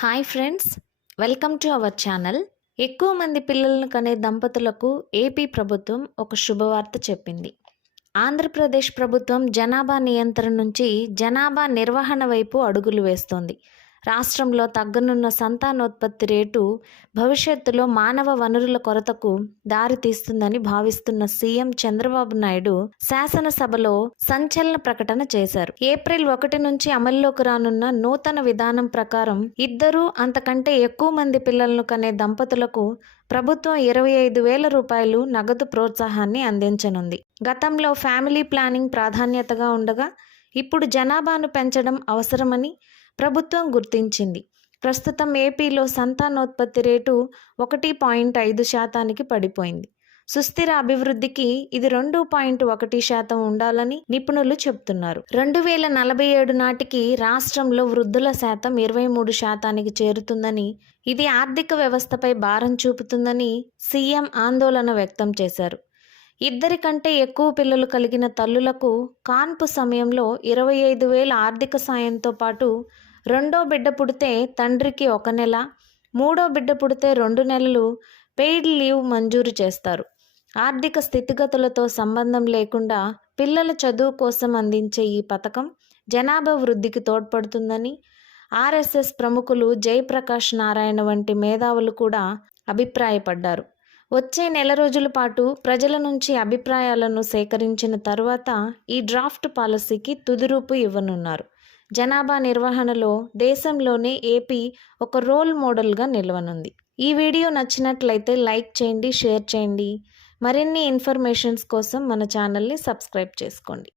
Hi friends, welcome to our channel. ఎక్కువ మంది పిల్లలను కనే దంపతులకు ఏపీ ప్రభుత్వం ఒక శుభవార్త చెప్పింది. ఆంధ్రప్రదేశ్ ప్రభుత్వం జనాభా నియంత్రణ నుంచి జనాభా నిర్వహణ వైపు అడుగులు వేస్తోంది. రాష్ట్రంలో తగ్గనున్న సంతానోత్పత్తి రేటు భవిష్యత్తులో మానవ వనరుల కొరతకు దారితీస్తుందని భావిస్తున్న సీఎం చంద్రబాబు నాయుడు శాసనసభలో సంచలన ప్రకటన చేశారు. ఏప్రిల్ 1 నుంచి అమల్లోకి రానున్న నూతన విధానం ప్రకారం ఇద్దరు అంతకంటే ఎక్కువ మంది పిల్లలను కనే దంపతులకు ప్రభుత్వం 25,000 రూపాయలు నగదు ప్రోత్సాహాన్ని అందించనుంది. గతంలో ఫ్యామిలీ ప్లానింగ్ ప్రాధాన్యతగా ఉండగా ఇప్పుడు జనాభాను పెంచడం అవసరమని ప్రభుత్వం గుర్తించింది. ప్రస్తుతం ఏపీలో సంతానోత్పత్తి రేటు 1.5% పడిపోయింది. సుస్థిర అభివృద్ధికి ఇది 2.1% ఉండాలని నిపుణులు చెబుతున్నారు. 2047 నాటికి రాష్ట్రంలో వృద్ధుల శాతం 23% చేరుతుందని, ఇది ఆర్థిక వ్యవస్థపై భారం చూపుతుందని సీఎం ఆందోళన వ్యక్తం చేశారు. ఇద్దరి కంటే ఎక్కువ పిల్లలు కలిగిన తల్లులకు కాన్పు సమయంలో 25,000 ఆర్థిక సాయంతో పాటు రెండో బిడ్డ పుడితే తండ్రికి 1 నెల, మూడో బిడ్డ పుడితే 2 నెలలు పెయిడ్ లీవ్ మంజూరు చేస్తారు. ఆర్థిక స్థితిగతులతో సంబంధం లేకుండా పిల్లల చదువు కోసం అందించే ఈ పథకం జనాభా వృద్ధికి తోడ్పడుతుందని ఆర్ఎస్ఎస్ ప్రముఖులు జయప్రకాష్ నారాయణ వంటి మేధావులు కూడా అభిప్రాయపడ్డారు. వచ్చే నెల రోజుల పాటు ప్రజల నుంచి అభిప్రాయాలను సేకరించిన తర్వాత ఈ డ్రాఫ్ట్ పాలసీకి తుదిరూపు ఇవ్వనున్నారు. జనాభా నిర్వహణలో దేశంలోనే ఏపీ ఒక రోల్ మోడల్గా నిలవనుంది. ఈ వీడియో నచ్చినట్లయితే లైక్ చేయండి, షేర్ చేయండి. మరిన్ని ఇన్ఫర్మేషన్స్ కోసం మన ఛానల్ని సబ్స్క్రైబ్ చేసుకోండి.